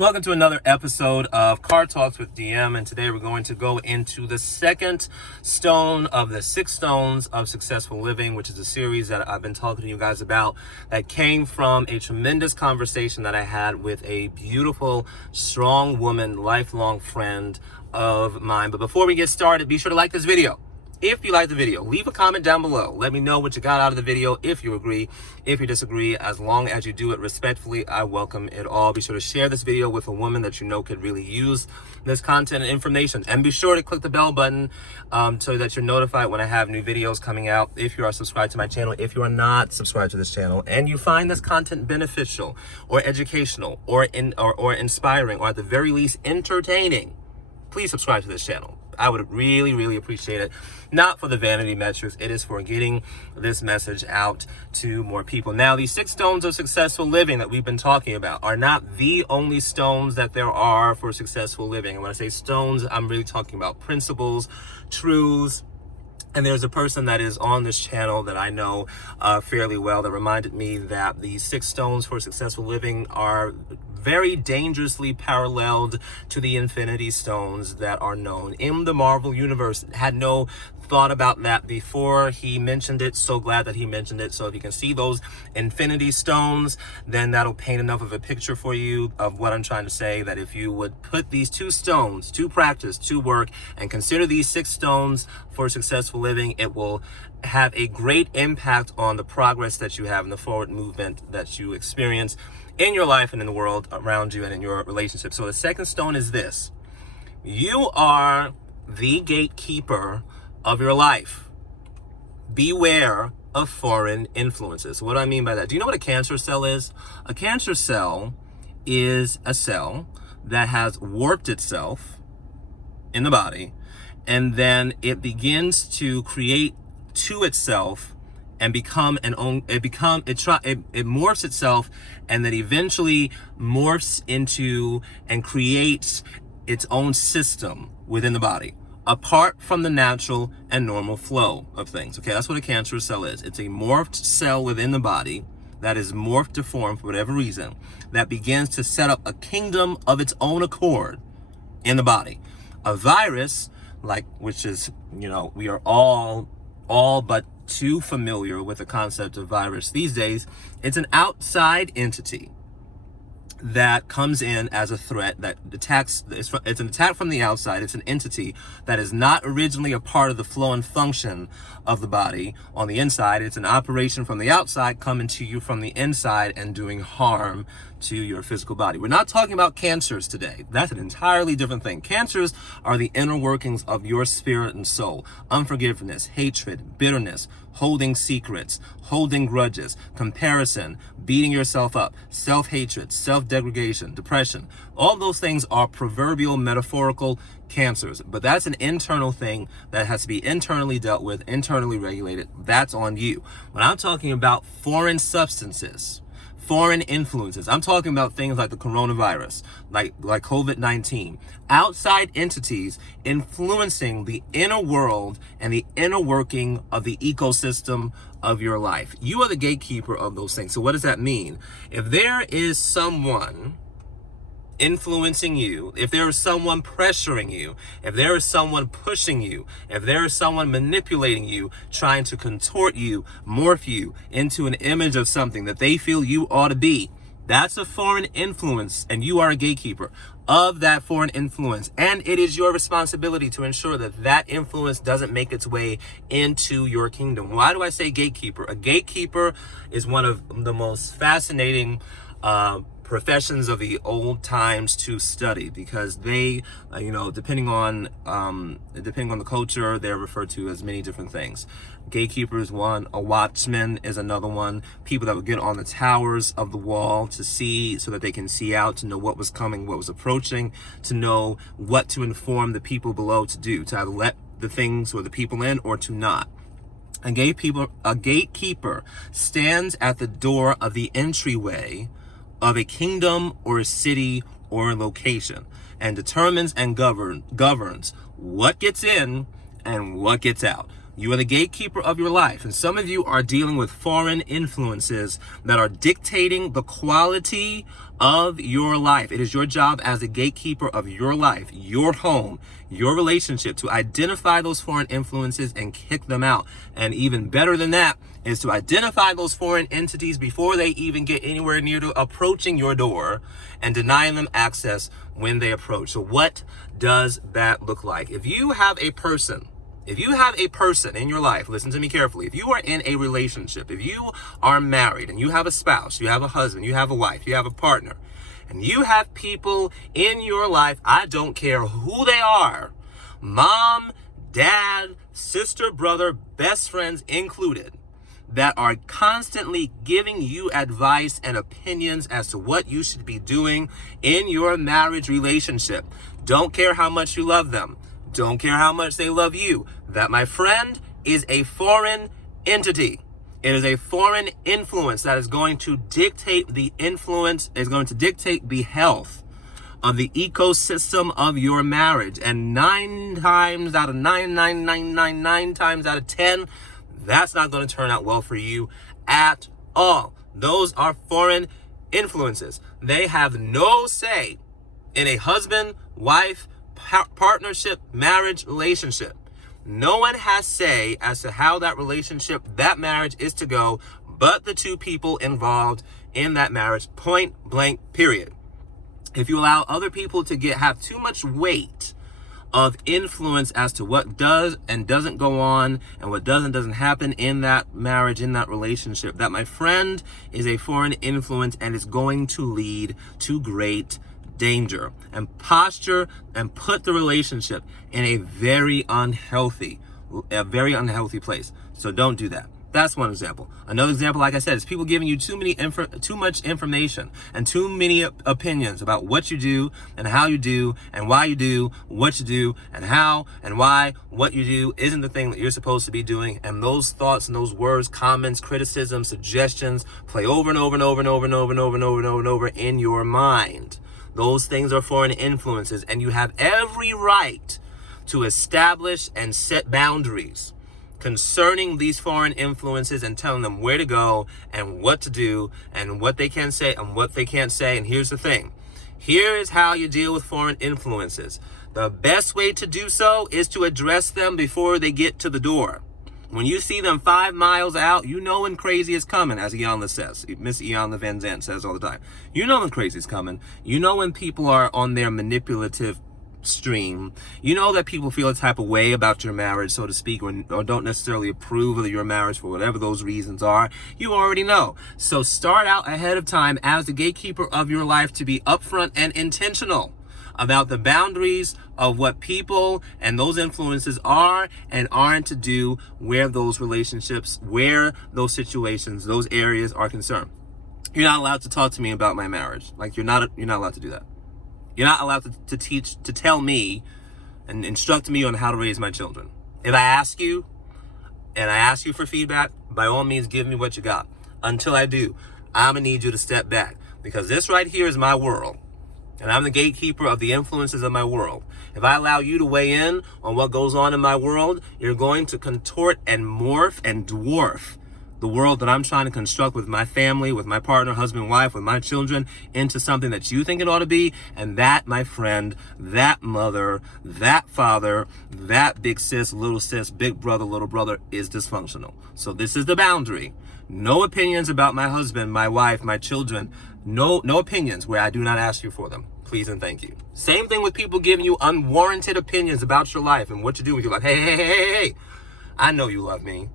Welcome to another episode of Car Talks with DM, and today we're going to go into the second stone of the 6 stones of successful living, which is a series that I've been talking to you guys about that came from a tremendous conversation that I had with a beautiful, strong woman, lifelong friend of mine. But before we get started, be sure to like this video. If you like the video, leave a comment down below. Let me know what you got out of the video, if you agree, if you disagree. As long as you do it respectfully, I welcome it all. Be sure to share this video with a woman that you know could really use this content and information. And be sure to click the bell button so that you're notified when I have new videos coming out. If you are subscribed to my channel, if you are not subscribed to this channel, and you find this content beneficial or educational or inspiring, or at the very least entertaining, please subscribe to this channel. I would really appreciate it. Not for the vanity metrics. It is for getting this message out to more people. Now, these 6 stones of successful living that we've been talking about are not the only stones that there are for successful living. And when I say stones, I'm really talking about principles, truths. And there's a person that is on this channel that I know fairly well that reminded me that the 6 stones for successful living are very dangerously paralleled to the Infinity Stones that are known in the Marvel Universe. Had no thought about that before he mentioned it. So glad that he mentioned it. So if you can see those Infinity Stones, then that'll paint enough of a picture for you of what I'm trying to say, that if you would put these 2 stones to practice, to work, and consider these 6 stones for successful living, it will have a great impact on the progress that you have and the forward movement that you experience in your life and in the world around you and in your relationship. So the second stone is this: you are the gatekeeper of your life. Beware of foreign influences. So what do I mean by that? Do you know what a cancer cell is? A cancer cell is a cell that has warped itself in the body, and then it begins to create to itself and it morphs itself, and then eventually morphs into and creates its own system within the body, apart from the natural and normal flow of things. Okay, that's what a cancerous cell is. It's a morphed cell within the body that is morphed to form for whatever reason, that begins to set up a kingdom of its own accord in the body. A virus, which is, we are all but too familiar with the concept of virus these days. It's an outside entity that comes in as a threat that attacks. It's an attack from the outside. It's an entity that is not originally a part of the flow and function of the body on the inside. It's an operation from the outside coming to you from the inside and doing harm to your physical body. We're not talking about cancers today. That's an entirely different thing. Cancers are the inner workings of your spirit and soul. Unforgiveness, hatred, bitterness, holding secrets, holding grudges, comparison, beating yourself up, self-hatred, self-degradation, depression. All those things are proverbial, metaphorical cancers. But that's an internal thing that has to be internally dealt with, internally regulated. That's on you. When I'm talking about foreign substances, foreign influences, I'm talking about things like the coronavirus, like COVID-19, outside entities influencing the inner world and the inner working of the ecosystem of your life. You are the gatekeeper of those things. So what does that mean? If there is someone influencing you, if there is someone pressuring you, if there is someone pushing you, if there is someone manipulating you, trying to contort you, morph you into an image of something that they feel you ought to be, that's a foreign influence, and you are a gatekeeper of that foreign influence. And it is your responsibility to ensure that that influence doesn't make its way into your kingdom. Why do I say gatekeeper? A gatekeeper is one of the most fascinating professions of the old times to study, because they, depending on the culture, they're referred to as many different things. Gatekeeper is one. A watchman is another one. People that would get on the towers of the wall to see, so that they can see out, to know what was coming, what was approaching, to know what to inform the people below to do, to either let the things or the people in or to not. A gatekeeper stands at the door of the entryway of a kingdom or a city or a location, and determines and governs what gets in and what gets out. You are the gatekeeper of your life. And some of you are dealing with foreign influences that are dictating the quality of your life. It is your job as the gatekeeper of your life, your home, your relationship, to identify those foreign influences and kick them out. And even better than that is to identify those foreign entities before they even get anywhere near to approaching your door and denying them access when they approach. So what does that look like? If you have a person in your life, listen to me carefully. If you are in a relationship, if you are married and you have a spouse, you have a husband, you have a wife, you have a partner, and you have people in your life, I don't care who they are, mom, dad, sister, brother, best friends included, that are constantly giving you advice and opinions as to what you should be doing in your marriage relationship. Don't care how much you love them. Don't care how much they love you. That, my friend, is a foreign entity. It is a foreign influence that is going to dictate the health of the ecosystem of your marriage. And 9 times out of 9 times out of 10, that's not going to turn out well for you at all. Those are foreign influences. They have no say in a husband, wife, partnership, marriage, relationship. No one has say as to how that relationship, that marriage is to go, but the two people involved in that marriage, point blank, period. If you allow other people to have too much weight of influence as to what does and doesn't go on and what does and doesn't happen in that marriage, in that relationship, that, my friend, is a foreign influence and is going to lead to great danger and posture and put the relationship in a very unhealthy place. So don't do that. That's one example. Another example, like I said, is people giving you too much information and too many opinions about what you do and how you do and why you do what you do and how and why what you do isn't the thing that you're supposed to be doing. And those thoughts and those words, comments, criticisms, suggestions play over and over and over and over and over and over and over and over and over in your mind. Those things are foreign influences, and you have every right to establish and set boundaries concerning these foreign influences and telling them where to go and what to do and what they can say and what they can't say. And here's the thing. Here is how you deal with foreign influences. The best way to do so is to address them before they get to the door. When you see them 5 miles out, you know when crazy is coming, as Iyanla says. Miss Iyanla Van Zandt says all the time. You know when crazy is coming. You know when people are on their manipulative stream. You know that people feel a type of way about your marriage, so to speak, or don't necessarily approve of your marriage for whatever those reasons are. You already know. So start out ahead of time as the gatekeeper of your life to be upfront and intentional about the boundaries of what people and those influences are and aren't to do, where those relationships, where those situations, those areas are concerned. You're not allowed to talk to me about my marriage. Like, you're not allowed to do that. You're not allowed to tell me and instruct me on how to raise my children. If I ask you and I ask you for feedback, by all means, give me what you got. Until I do, I'm gonna need you to step back, because this right here is my world. And I'm the gatekeeper of the influences of my world. If I allow you to weigh in on what goes on in my world, you're going to contort and morph and dwarf the world that I'm trying to construct with my family, with my partner, husband, wife, with my children, into something that you think it ought to be. And that, my friend, that mother, that father, that big sis, big brother, little brother, is dysfunctional. So this is the boundary. No opinions about my husband, my wife, my children. No opinions where I do not ask you for them. Please and thank you. Same thing with people giving you unwarranted opinions about your life and what you do with your life. Hey. I know you love me.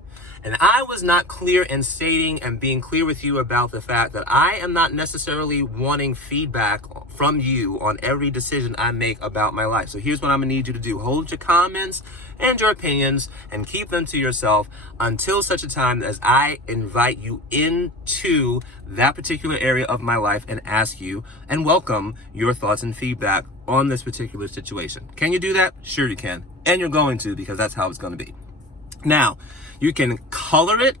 And I was not clear in stating and being clear with you about the fact that I am not necessarily wanting feedback from you on every decision I make about my life. So here's what I'm gonna need you to do. Hold your comments and your opinions and keep them to yourself until such a time as I invite you into that particular area of my life and ask you and welcome your thoughts and feedback on this particular situation. Can you do that? Sure you can. And you're going to, because that's how it's gonna be. Now, you can color it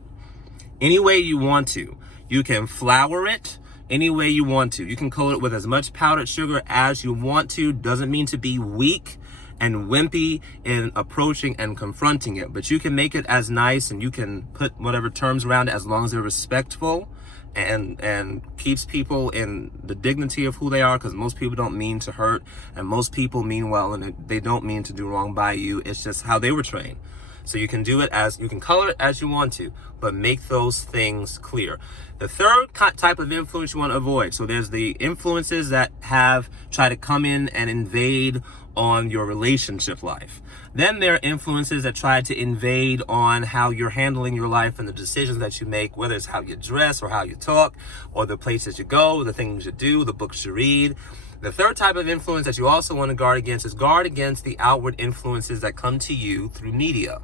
any way you want to. You can flour it any way you want to. You can color it with as much powdered sugar as you want to. Doesn't mean to be weak. and wimpy in approaching and confronting it. But you can make it as nice, and you can put whatever terms around it as long as they're respectful and keeps people in the dignity of who they are, because most people don't mean to hurt, and most people mean well, and they don't mean to do wrong by you. It's just how they were trained. So you can do it as, you can color it as you want to, but make those things clear. The third type of influence you want to avoid. So there's the influences that try to come in and invade on your relationship life. Then there are influences that try to invade on how you're handling your life and the decisions that you make, whether it's how you dress or how you talk, or the places you go, the things you do, the books you read. The third type of influence that you also want to guard against is guard against the outward influences that come to you through media.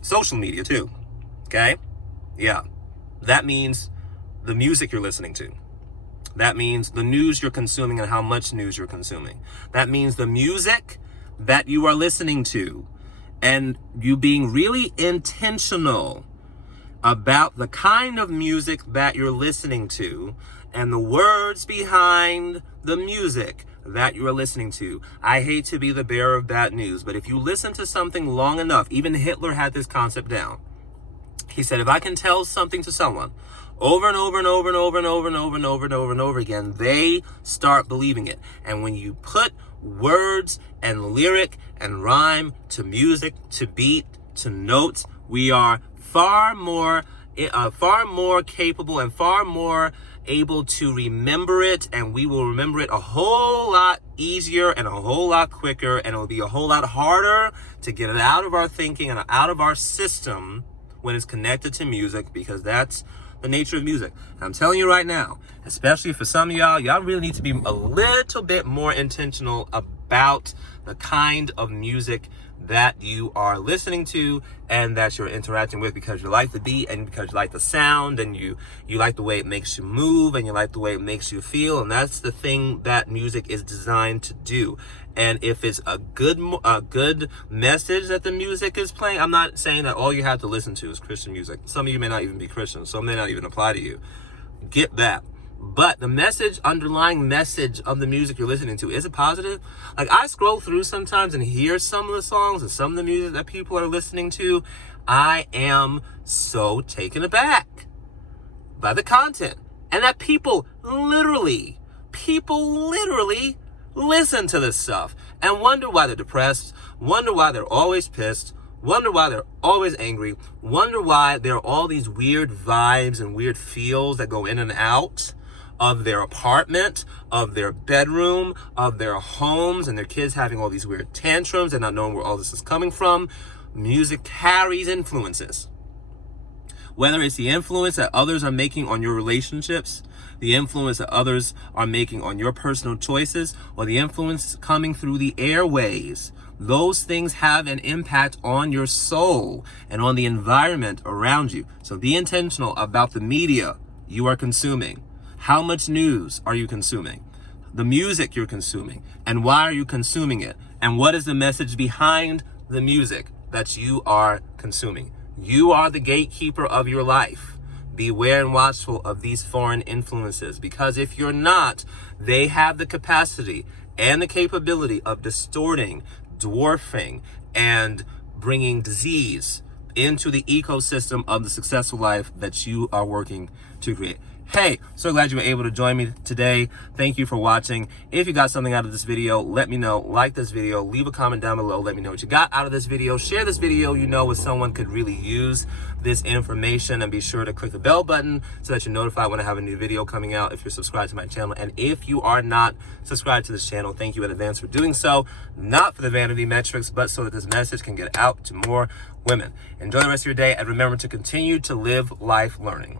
Social media too, okay? Yeah, that means the music you're listening to. That means the news you're consuming and how much news you're consuming. That means the music that you are listening to, and you being really intentional about the kind of music that you're listening to and the words behind the music that you are listening to. I hate to be the bearer of bad news, but if you listen to something long enough, even Hitler had this concept down. He said, if I can tell something to someone over and over and over and over and over and over and over and over and over again, they start believing it. And when you put words and lyric and rhyme to music, to beat, to notes, we are far more capable and far more able to remember it, and we will remember it a whole lot easier and a whole lot quicker, and it will be a whole lot harder to get it out of our thinking and out of our system when it's connected to music, because that's the nature of music. And I'm telling you right now, especially for some of y'all really need to be a little bit more intentional about the kind of music that you are listening to and that you're interacting with, because you like the beat and because you like the sound and you like the way it makes you move and you like the way it makes you feel. And that's the thing that music is designed to do. And if it's a good message that the music is playing, I'm not saying that all you have to listen to is Christian music. Some of you may not even be Christian. Some may not even apply to you. Get that. But the underlying message of the music you're listening to, is it positive? Like, I scroll through sometimes and hear some of the songs and some of the music that people are listening to. I am so taken aback by the content. And that people literally listen to this stuff and wonder why they're depressed, wonder why they're always pissed, wonder why they're always angry, wonder why there are all these weird vibes and weird feels that go in and out of their apartment, of their bedroom, of their homes, and their kids having all these weird tantrums and not knowing where all this is coming from. Music carries influences. Whether it's the influence that others are making on your relationships, the influence that others are making on your personal choices, or the influence coming through the airways, those things have an impact on your soul and on the environment around you. So be intentional about the media you are consuming. How much news are you consuming? The music you're consuming, and why are you consuming it? And what is the message behind the music that you are consuming? You are the gatekeeper of your life. Beware and watchful of these foreign influences, because if you're not, they have the capacity and the capability of distorting, dwarfing, and bringing disease into the ecosystem of the successful life that you are working to create. Hey, so glad you were able to join me today. Thank you for watching. If you got something out of this video, let me know. Like this video, leave a comment down below. Let me know what you got out of this video. Share this video with someone could really use this information, and be sure to click the bell button so that you're notified when I have a new video coming out if you're subscribed to my channel. And if you are not subscribed to this channel, thank you in advance for doing so. Not for the vanity metrics, but so that this message can get out to more women. Enjoy the rest of your day, and remember to continue to live life learning.